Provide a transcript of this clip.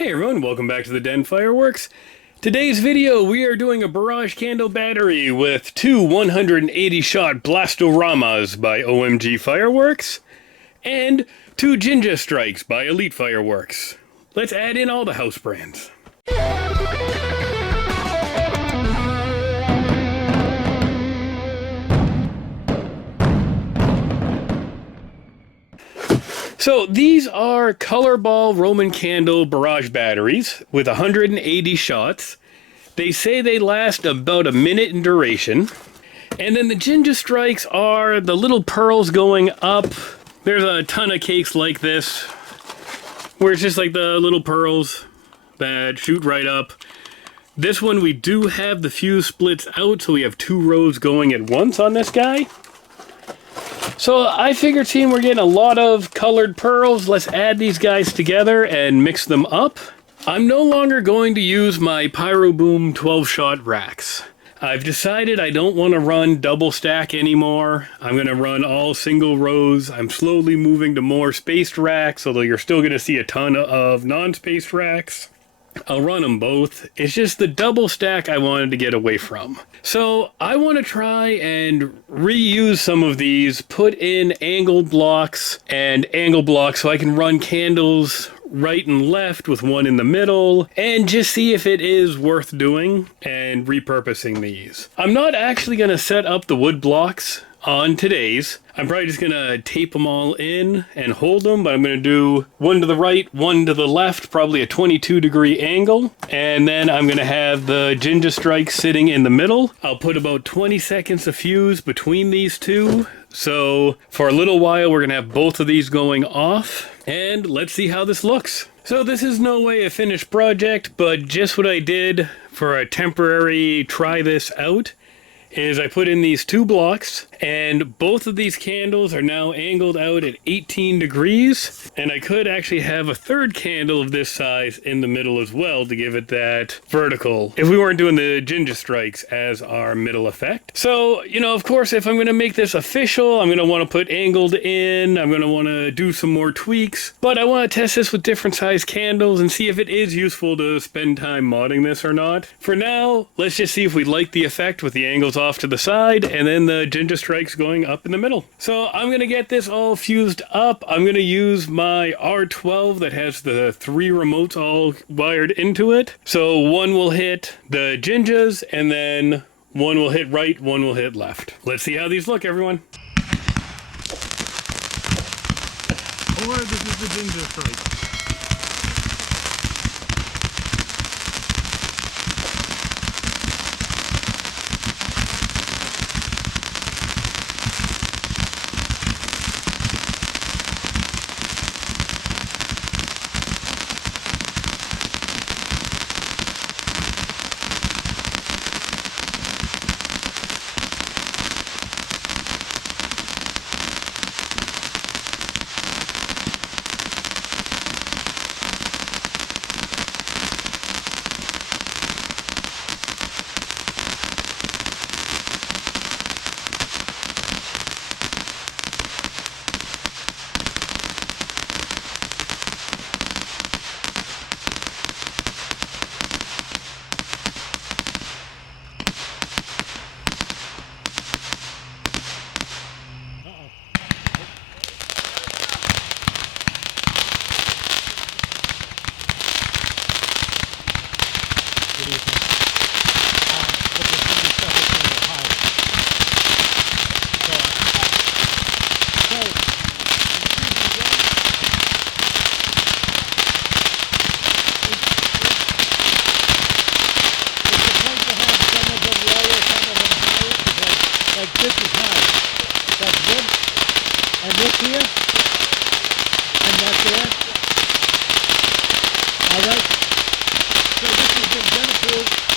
Hey everyone, welcome back to the Den Fireworks. Today's video, we are doing a barrage candle battery with two 180 shot Blast O Ramas by OMG Fireworks and two Jinja Strikes by Elite Fireworks. Let's add in all the house brands. So these are color ball Roman candle barrage batteries with 180 shots. They say they last about a minute in duration. And then the Jinja Strikes are the little pearls going up. There's a ton of cakes like this, where it's just like the little pearls that shoot right up. This one we do have the fuse splits out, so we have two rows going at once on this guy. So I figured, seeing we're getting a lot of colored pearls, let's add these guys together and mix them up. I'm no longer going to use my Pyro Boom 12-shot racks. I've decided I don't want to run double stack anymore. I'm going to run all single rows. I'm slowly moving to more spaced racks, although you're still going to see a ton of non-spaced racks. I'll run them both. It's just the double stack I wanted to get away from. So I want to try and reuse some of these, put in angled blocks and angle blocks so I can run candles right and left with one in the middle and just see if it is worth doing and repurposing these. I'm not actually going to set up the wood blocks on today's. I'm probably just going to tape them all in and hold them, but I'm going to do one to the right, one to the left, probably a 22-degree angle, and then I'm going to have the Jinja Strike sitting in the middle. I'll put about 20 seconds of fuse between these two, so for a little while we're going to have both of these going off, and let's see how this looks. So this is no way a finished project, but just what I did for a temporary try this out is I put in these two blocks, and both of these candles are now angled out at 18 degrees, and I could actually have a third candle of this size in the middle as well to give it that vertical if we weren't doing the Jinja Strikes as our middle effect. So, you know, of course, if I'm going to make this official, I'm going to want to put angled in, I'm going to want to do some more tweaks, but I want to test this with different size candles and see if it is useful to spend time modding this or not. For now, let's just see if we like the effect with the angles off to the side and then the Jinja Strikes going up in the middle. So I'm going to get this all fused up. I'm going to use my R12 that has the 3 remotes all wired into it. So one will hit the Jinjas and then one will hit right, one will hit left. Let's see how these look, everyone. Or this is the Jinja Strike. This is high. That's good. And this here. And that's there. Alright. So this has been Jennifer.